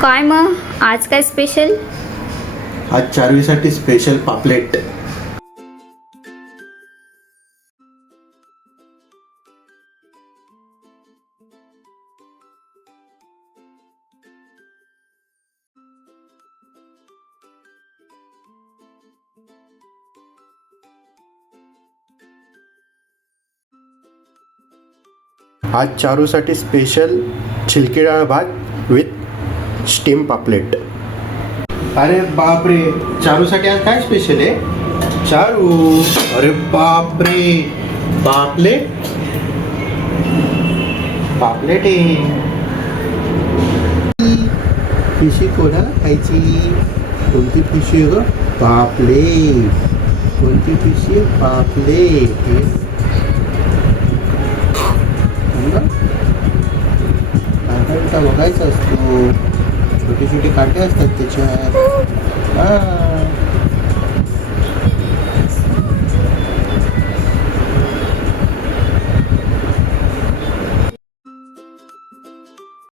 काय मग आज काय स्पेशल? आज चारवीसाठी स्पेशल पापलेट. आज चारूसाठी स्पेशल छिलकी डाळ भात विथ स्टीम पापलेट. अरे बापरे, चारूसाठी आज काय स्पेशल आहे? चारू, अरे बापरे, पापलेट पापलेट आहे. पिशी कोणा खायची? कोणती पिशी आहे ग? पापलेट. कोणती पिशी आहे? पापलेट. काटा बघायचा असतो, छोटे छोटे काटे असतात त्याच्यात.